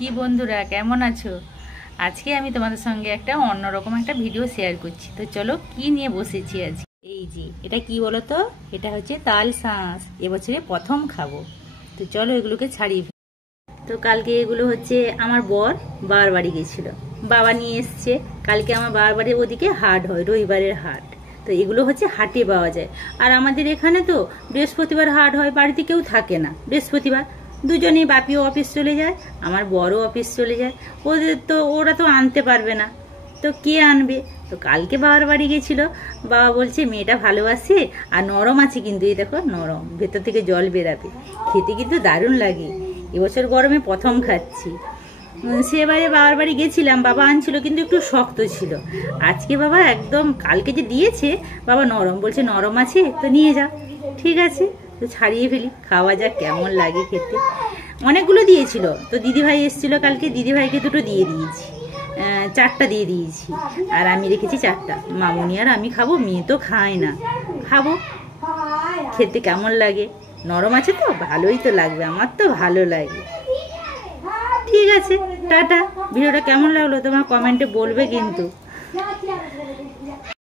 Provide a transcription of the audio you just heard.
কি বন্ধুরা কেমন আছো? আজকে আমি তোমাদের সঙ্গে একটা অন্যরকম একটা ভিডিও শেয়ার করছি। তো চলো কি নিয়ে বসেছি আজকে। এই যে এটা কি বলো তো, এটা হচ্ছে তাল শাঁস, এবছরে প্রথম খাবো। তো চলো এগুলোকে ছাড়িয়ে ফেলি। তো কালকে এগুলো হচ্ছে আমার বর বাবার বাড়ি গেছিল, বাবা নিয়ে এসছে। কালকে আমার বাবার বাড়ির ওদিকে হাট হয়, রবিবারের হাট। তো এগুলো হচ্ছে হাটে পাওয়া যায়। আর আমাদের এখানে তো বৃহস্পতিবার হাট হয়, বাড়িতে কেউ থাকে না বৃহস্পতিবার। দুজনেই, বাপিও অফিস চলে যায়, আমার বড়ও অফিস চলে যায়। ওরা তো আনতে পারবে না, তো কে আনবে? তো কালকে বাবার বাড়ি গেছিল। বাবা বলছে মেয়েটা ভালোবাসে আর নরম আছে, কিন্তু এই দেখো নরম, ভেতর থেকে জল বেরাবে। খেতে কিন্তু দারুণ লাগে। এবছর গরমে প্রথম খাচ্ছি। সেবারে বাবার বাড়ি গেছিলাম, বাবা আনছিল কিন্তু একটু শক্ত ছিল। আজকে বাবা একদম, কালকে যে দিয়েছে বাবা নরম, বলছে নরম আছে তো নিয়ে যা। ঠিক আছে, তো ছাড়িয়ে ফেলি, খাওয়া যাক কেমন লাগে খেতে। অনেকগুলো দিয়েছিল, তো দিদিভাই এসেছিল কালকে, দিদিভাইকে দুটো দিয়ে দিয়েছি, 4টা দিয়ে দিয়েছি। আর আমি রেখেছি 4টা, মামুনি আর আমি খাবো, মেয়ে তো খায় না। খাবো, খেতে কেমন লাগে। নরম আছে তো ভালোই তো লাগবে, আমার তো ভালো লাগে। ঠিক আছে, টাটা। ভিডিওটা কেমন লাগলো তোমার কমেন্টে বলবে কিন্তু।